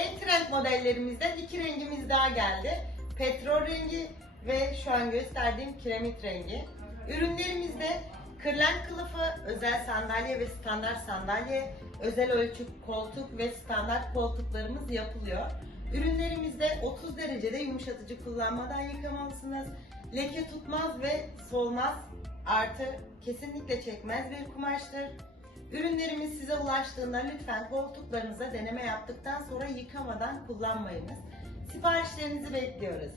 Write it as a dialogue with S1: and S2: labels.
S1: En trend modellerimizden iki rengimiz daha geldi. Petrol rengi ve şu an gösterdiğim kiremit rengi. Ürünlerimizde kırlent kılıfı, özel sandalye ve standart sandalye, özel ölçü koltuk ve standart koltuklarımız yapılıyor. Ürünlerimizde 30 derecede yumuşatıcı kullanmadan yıkamalısınız. Leke tutmaz ve solmaz artı kesinlikle çekmez bir kumaştır. Ürünlerimiz size ulaştığında lütfen koltuklarınıza deneme yaptıktan sonra yıkamadan kullanmayınız. Siparişlerinizi bekliyoruz.